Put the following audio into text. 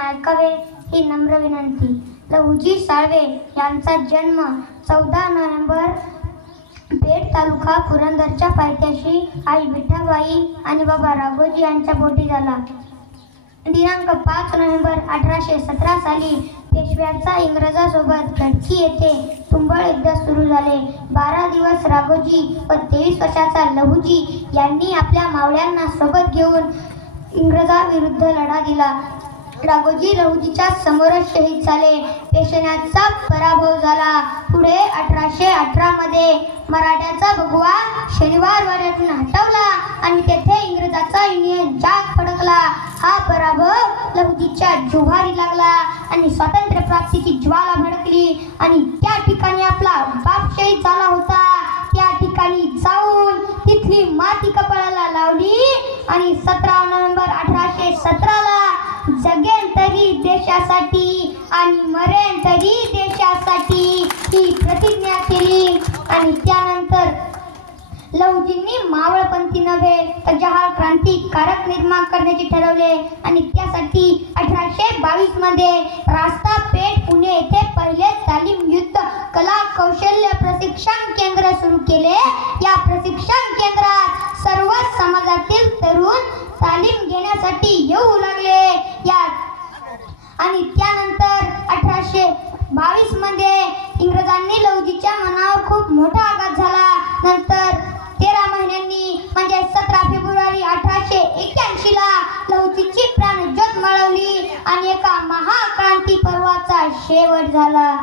ऐकावे ही नम्र विनंती. लहुजी साळवे यांचा जन्म 14 नोव्हेंबर पेठ तालुका पुरंदरच्या पायथ्याशी आई विठाबाई आणि बाबा राघोजी यांच्या पोटी झाला. दिनांक 5 नोव्हेंबर 1817 साली पेशव्याचा इंग्रजांसोबत खडकी येथे तुंबळ युद्ध सुरू झाले. 12 दिवस राघोजी व 23 वर्षाचा लहुजी यांनी आपल्या मावळ्यांना सोबत घेऊन इंग्रजांविरुद्ध लढा दिला. राघोजी लहुजीच्या समोरच शहीद झाले. पेशव्यांचा पराभव झाला. पुढे 1818 मध्ये मराठ्याचा भगवा शनिवार वाड्यातून हटवला आणि तेथे इंग्रजांचा युनियन जॅक फडकला. हा पराभव लहुजीच्या जुव्हारी लागला आणि स्वातंत्र्य प्राप्तीची ज्वाला भडकली आणि त्या ठिकाणी आपला बाप शहीद झाला होता. त्या ठिकाणी जाऊन तिथली माती कपाळाला लावली आणि 17 नोव्हेंबर 1817 ला जगेन तरी देशासाठी आणि मरेन तरी देशासाठी ही प्रतिज्ञा केली. आणि त्यानंतर लहुजींनी मावळपंथी नव्हे तर जहाल क्रांतिकारक निर्माण करण्याचे ठरवले आणि त्यासाठी 1822 मध्ये रास्ता पेठ पुणे येथे पहिले तालीम युद्ध कला कौशल्य प्रशिक्षण केंद्र सुरू केले. या प्रशिक्षण केंद्रात सर्व समाजातील तरुण तालीम घेण्यासाठी येऊ लागले. आणि त्यानंतर 1822 मध्ये इंग्रजांनी लहुजीच्या मनावर खूप मोठा आघात झाला. नंतर 13 महिन्यांनी म्हणजे 17 फेब्रुवारी 1881 ला लहुजीची प्राणज्योत माळवली आणि एका महाक्रांती पर्वाचा शेवट झाला.